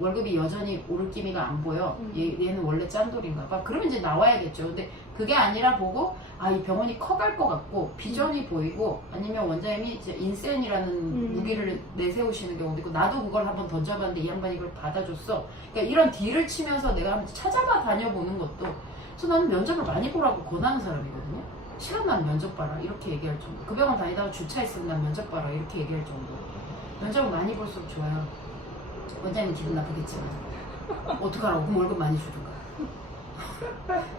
월급이 여전히 오를 기미가 안 보여. 얘는 원래 짠돌인가 봐. 그러면 이제 나와야겠죠. 근데 그게 아니라 보고, 이 병원이 커갈 것 같고 비전이 보이고, 아니면 원장님이 이제 인센이라는 무기를 내세우시는 경우도 있고, 나도 그걸 한번 던져봤는데 이 양반이 이걸 받아줬어. 그러니까 이런 딜을 치면서 내가 한번 찾아봐 다녀보는 것도. 그래서 나는 면접을 많이 보라고 권하는 사람이거든요. 시간 나면 면접 봐라 이렇게 얘기할 정도. 그 병원 다니다가 주차 있으면 난 면접 봐라 이렇게 얘기할 정도. 면접을 많이 볼수록 좋아요. 원장님 기분 나쁘겠지만 어떡하라고. 그럼 월급 많이 주든가.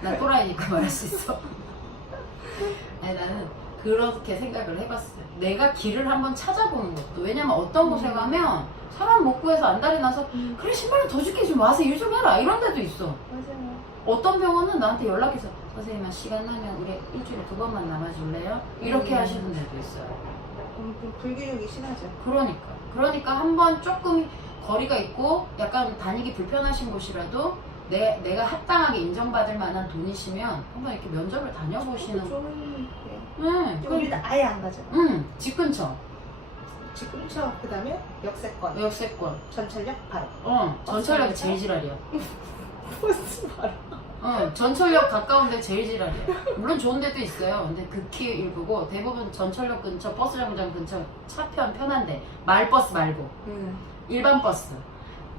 난 또라이니까 말할 수 있어. 아니, 나는 그렇게 생각을 해봤어요. 내가 길을 한번 찾아보는 것도. 왜냐면 어떤 곳에 가면 사람 못 구해서 안달이 나서 그래 신발을 더 줄게 좀 와서 일 좀 해라 이런 데도 있어. 맞아요. 어떤 병원은 나한테 연락해서 선생님 시간 나면 우리 일주일에 2번만 남아줄래요? 이렇게 하시는 데도 있어요. 좀 불균형이 심하죠. 그러니까 한번 조금 거리가 있고 약간 다니기 불편하신 곳이라도 내가 합당하게 인정받을 만한 돈이시면 한번 이렇게 면접을 다녀보시는. 좀, 응. 우리는 아예 안 가잖아. 집 근처. 집 근처, 그 다음에 역세권. 전철역 바로. 전철역이 제일 지랄이야. 버스 바로. 전철역 가까운데 제일 지랄이야. 물론 좋은 데도 있어요. 근데 극히 일부고 대부분 전철역 근처, 버스 정류장 근처 차편 편한데 말버스 말고 일반 버스.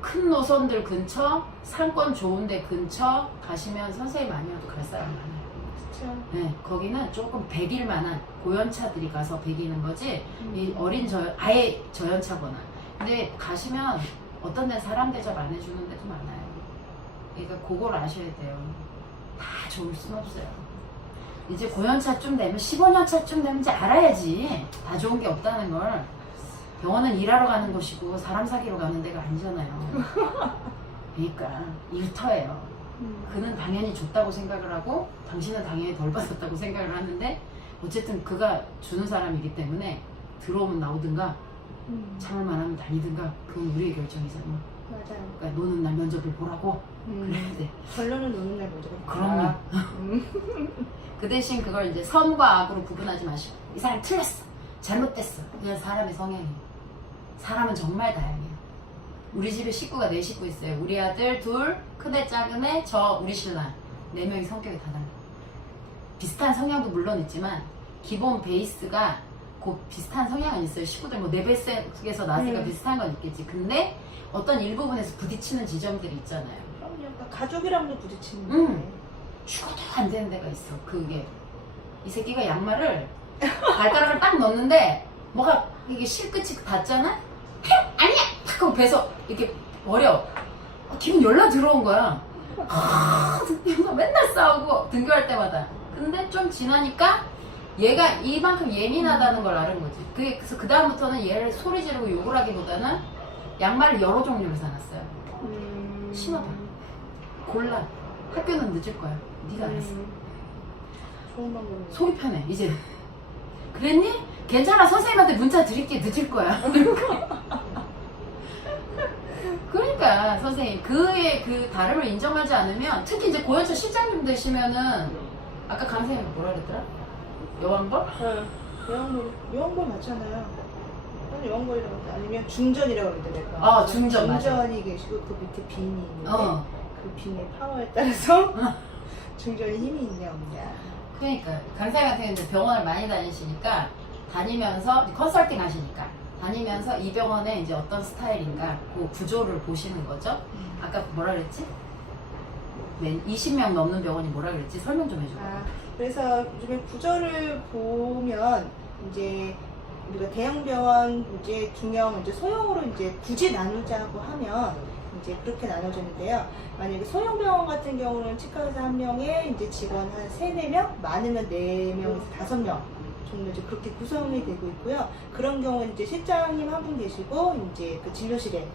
큰 노선들 근처, 상권 좋은데 근처 가시면 선생님 아니어도 갈 사람 많아요. 그쵸. 네, 거기는 조금 배길 만한 고연차들이 가서 배기는 거지 이 어린 아예 저연차거나. 근데 가시면 어떤 데는 사람 대접 안 해주는 데도 많아요. 그러니까 그걸 아셔야 돼요. 다 좋을 순 없어요. 이제 고연차쯤 되면 15년차쯤 되면 이제 알아야지 다 좋은 게 없다는 걸. 병원은 일하러 가는 곳이고 사람 사귀러 가는 데가 아니잖아요. 그러니까 일터예요. 그는 당연히 줬다고 생각을 하고 당신은 당연히 덜 받았다고 생각을 하는데 어쨌든 그가 주는 사람이기 때문에 들어오면 나오든가 참을만 하면 다니든가 그건 우리의 결정이잖아. 맞아요. 그러니까 노는 날 면접을 보라고 그래야 돼. 결론은 노는 날 먼저. 그럼요. 그 대신 그걸 이제 선과 악으로 구분하지 마시고 이 사람 틀렸어, 잘못됐어. 그냥 사람의 성향이. 사람은 정말 다양해요. 우리 집에 식구가 4식구 있어요. 우리 아들 2, 큰애 작은애, 저 우리 신랑 4명이 성격이 다 달라요. 비슷한 성향도 물론 있지만 기본 베이스가 그 비슷한 성향은 있어요. 식구들 뭐 4뱃속에서 나스가 비슷한 건 있겠지. 근데 어떤 일부분에서 부딪히는 지점들이 있잖아요. 그럼요. 그러니까 가족이랑도 부딪히는 건데. 죽어도 안 되는 데가 있어. 그게 이 새끼가 양말을 발가락을 딱 넣는데 뭐가 이게 실끝이 닿잖아? 아니야! 탁 하고 배서 이렇게 버려. 기분 연락 들어온 거야. 맨날 싸우고 등교할 때마다. 근데 좀 지나니까 얘가 이만큼 예민하다는 걸 알은 거지. 그래서 그 다음부터는 얘를 소리 지르고 욕을 하기보다는 양말을 여러 종류를 사놨어요. 신어봐. 골라. 학교는 늦을 거야. 네가 알았어. 좋은 방법이네. 속이 편해 이제. 그랬니? 괜찮아, 선생님한테 문자 드릴게. 늦을 거야. 그러니까 선생님 그의 그 다름을 인정하지 않으면, 특히 이제 고연차 실장님 되시면은 아까 강사님이 뭐라 그랬더라? 여왕벌? 여왕벌 맞잖아요. 여왕벌이라고 하지. 아니면 중전이라고 그러는데 내가. 아, 중전 맞아. 중전이 계시고 그 밑에 빈이 있는데 그 빈의 파워에 따라서 중전이 힘이 있냐 없냐. 그러니까 강사님 같은 경우는 병원을 많이 다니시니까, 다니면서 컨설팅 하시니까 다니면서 이 병원에 이제 어떤 스타일인가 그 구조를 보시는 거죠. 아까 뭐라 그랬지? 20명 넘는 병원이 뭐라 그랬지? 설명 좀 해줘. 그래서 요즘에 구조를 보면 이제 우리가 대형 병원, 이제 중형, 이제 소형으로 이제 굳이 나누자고 하면 이제 그렇게 나눠졌는데요. 만약에 소형 병원 같은 경우는 치과 의사 1명에 이제 직원 한 3, 4명, 많으면 4명에서 5명 정도 이제 그렇게 구성이 되고 있고요. 그런 경우는 이제 실장님 한 분 계시고 이제 그 진료실에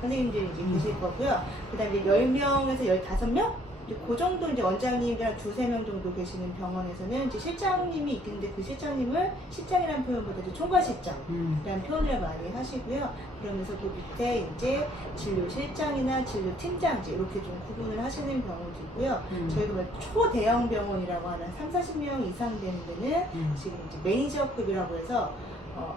선생님들이 이제 계실 거고요. 그 다음에 10명에서 15명? 그 정도 이제 원장님이랑 2-3명 정도 계시는 병원에서는 이제 실장님이 있는데 그 실장님을 실장이라는 표현보다 이제 총괄실장이라는 표현을 많이 하시고요. 그러면서 그 밑에 이제 진료실장이나 진료팀장지 이렇게 좀 구분을 하시는 경우도 있고요. 저희가 뭐 초대형 병원이라고 하는 30-40명 이상 되는 데는 지금 이제 매니저급이라고 해서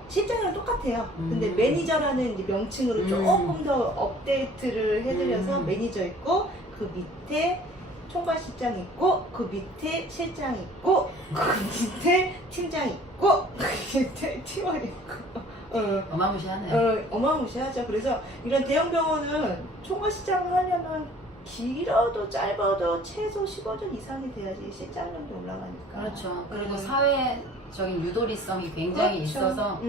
실장이랑 똑같아요. 근데 매니저라는 이제 명칭으로 조금 더 업데이트를 해드려서 매니저 있고, 그 밑에 총괄실장 있고, 그 밑에 실장 있고, 그 밑에 팀장 있고, 그 밑에 팀원 있고. 어마무시하네요. 어마무시하죠. 그래서 이런 대형 병원은 총괄실장을 하려면 길어도 짧아도 최소 15년 이상이 돼야지 실장 정도 올라가니까. 그렇죠. 그리고 사회적인 유도리성이 굉장히 그렇죠. 있어서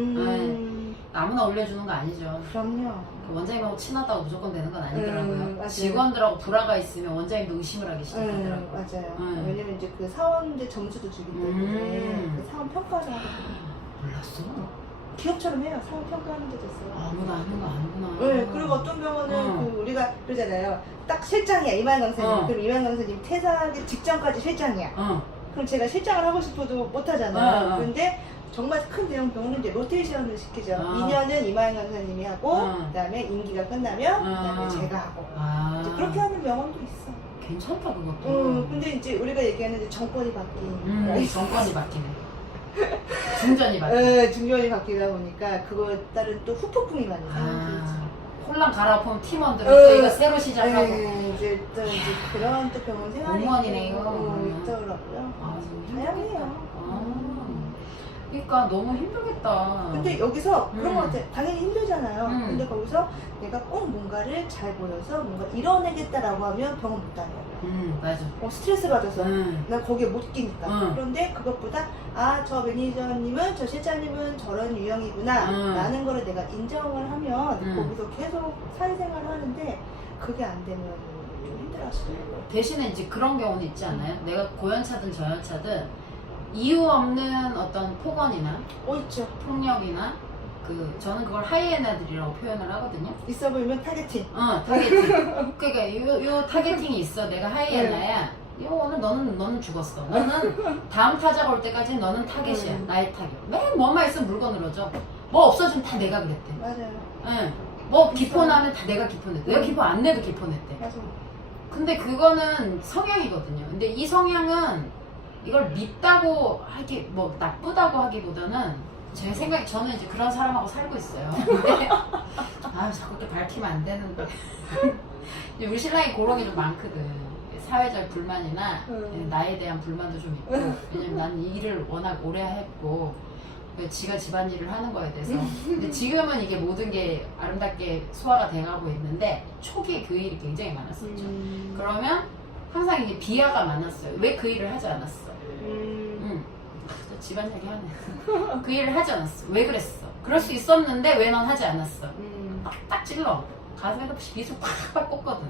아무나 올려주는 거 아니죠. 그럼요. 그 원장님하고 친하다고 무조건 되는 건 아니더라고요. 맞아요. 직원들하고 불화가 있으면 원장님도 의심을 하기 시작하더라고요. 맞아요. 왜냐면 이제 그 사원들 점수도 주기 때문에 그 사원 평가를 하거든요. 몰랐어. 기업처럼 해요. 사원 평가하는 데도 있어요. 아무나 하는 거 아니구나. 네, 그리고 어떤 경우는 그 우리가 그러잖아요. 딱 실장이야, 이만 강사님. 그럼 이만 강사님 퇴사하기 직전까지 실장이야. 그럼 제가 실장을 하고 싶어도 못 하잖아요. 근데 정말 큰 대형 병원은 이제 로테이션을 시키죠. 2년은 이만 강사님이 하고, 그다음에 임기가 끝나면 그다음에 제가 하고. 이제 그렇게 하는 병원도 있어. 괜찮다 그것도. 근데 이제 우리가 얘기하는 이제 정권이 바뀌는. 정권이 바뀌네. 중전이 바뀌네. 중전이 바뀌다 보니까 그거에 따른 또 후폭풍이 많이 생기지. 홀랑 갈아엎으면 팀원들은 또 이거 새로 시작하고. 이제 또 이제 그런 또 병원 생활이 공무원이네요. 있더라고요. 좀 다양해요. 그러니까 너무 힘들겠다. 근데 여기서 그런 것 같아. 당연히 힘들잖아요. 음. 근데 거기서 내가 꼭 뭔가를 잘 보여서 뭔가 이뤄내겠다라고 하면 병원 못 다녀요. 맞아. 스트레스 받아서 난 거기에 못 끼니까. 그런데 그것보다 저 매니저님은 저 실장님은 저런 유형이구나 라는 거를 내가 인정을 하면 거기서 계속 사회생활을 하는데 그게 안 되면 좀 힘들어하시더라고요. 대신에 이제 그런 경우는 있지 않아요? 내가 고연차든 저연차든 이유 없는 어떤 폭언이나 있죠. 폭력이나 저는 그걸 하이에나들이라고 표현을 하거든요. 있어 보이면 타겟팅. 타겟팅. 그러니까 요 타겟팅이 있어. 내가 하이에나야. 오늘 너는 죽었어. 너는 다음 타자가 올 때까지 너는 타겟이야. 나의 타겟. 맨 뭐만 있으면 물건 늘어져. 뭐 없어지면 다 내가 그랬대. 맞아요. 뭐 기포 나면 다 내가 기포 냈대. 내가 기포 안 내도 기포 냈대. 맞아. 근데 그거는 성향이거든요. 근데 이 성향은 이걸 밉다고 하기, 뭐 나쁘다고 하기보다는 제 생각에 저는 이제 그런 사람하고 살고 있어요. 근데 자꾸 이렇게 밝히면 안 되는데 이제 우리 신랑이 그런 게 좀 많거든. 사회적 불만이나 나에 대한 불만도 좀 있고, 왜냐면 나는 이 일을 워낙 오래 했고 지가 집안일을 하는 거에 대해서. 근데 지금은 이게 모든 게 아름답게 소화가 돼가고 있는데 초기에 그 일이 굉장히 많았었죠. 그러면 항상 이게 비하가 많았어요. 왜 그 일을 하지 않았어? 또 집안 얘기 하네. 그 일을 하지 않았어. 왜 그랬어? 그럴 수 있었는데 왜 넌 하지 않았어? 딱 찔러. 가슴에서 미술 팍팍 꽂거든.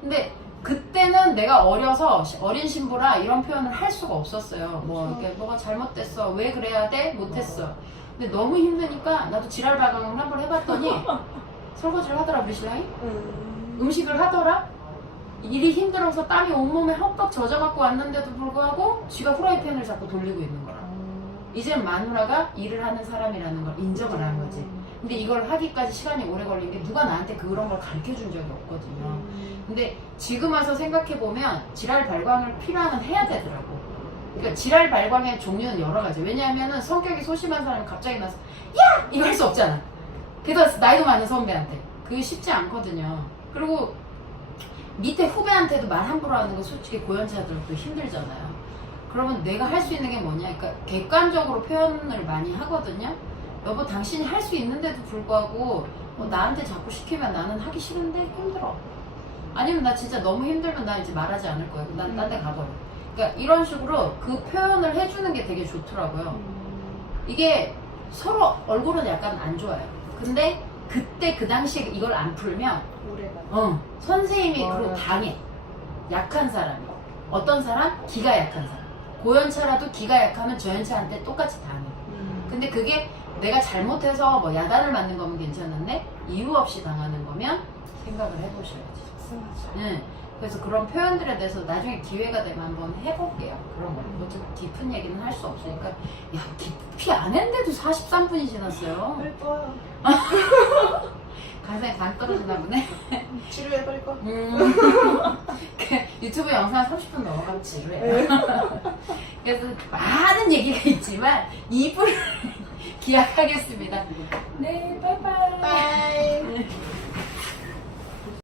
근데 그때는 내가 어려서 어린 신부라 이런 표현을 할 수가 없었어요. 이렇게 뭐가 잘못됐어. 왜 그래야 돼? 못했어. 근데 너무 힘드니까 나도 지랄 발광을 한번 해봤더니 설거지를 하더라 우리 신랑이. 음식을 하더라. 일이 힘들어서 땀이 온몸에 흠뻑 젖어갖고 왔는데도 불구하고 쥐가 후라이팬을 자꾸 돌리고 있는 거라. 이제 마누라가 일을 하는 사람이라는 걸 인정을 한 거지. 근데 이걸 하기까지 시간이 오래 걸린 게 누가 나한테 그런 걸 가르쳐 준 적이 없거든요. 근데 지금 와서 생각해보면 지랄 발광을 필요하면 해야 되더라고. 그러니까 지랄 발광의 종류는 여러 가지. 왜냐하면 성격이 소심한 사람이 갑자기 나서 야! 이거 할 수 없잖아. 그래서 나이도 많은 선배한테. 그게 쉽지 않거든요. 그리고 밑에 후배한테도 말 함부로 하는 거 솔직히 고연차들도 힘들잖아요. 그러면 내가 할 수 있는 게 뭐냐? 그러니까 객관적으로 표현을 많이 하거든요. 여보 당신이 할 수 있는데도 불구하고 나한테 자꾸 시키면 나는 하기 싫은데 힘들어. 아니면 나 진짜 너무 힘들면 나 이제 말하지 않을 거야. 난 딴 데 가버려. 그러니까 이런 식으로 그 표현을 해주는 게 되게 좋더라고요. 이게 서로 얼굴은 약간 안 좋아요. 근데 그때 그 당시에 이걸 안 풀면 선생님이 그리고 당해. 약한 사람이. 어떤 사람? 기가 약한 사람. 고연차라도 기가 약하면 저연차한테 똑같이 당해. 근데 그게 내가 잘못해서 뭐 야단을 맞는 거면 괜찮은데 이유 없이 당하는 거면 생각을 해보셔야지. 그래서 그런 표현들에 대해서 나중에 기회가 되면 한번 해볼게요. 그런 거. 뭐 좀 깊은 얘기는 할 수 없으니까. 야, 깊이 안 했는데도 43분이 지났어요. 할 거야. 가슴에 간 떨어지나 보네. 치료해버릴 거. 유튜브 영상 30분 넘어가면 지루해요. 그래서 많은 얘기가 있지만 2부를 기약하겠습니다. 네, 빠이빠이. 빠이.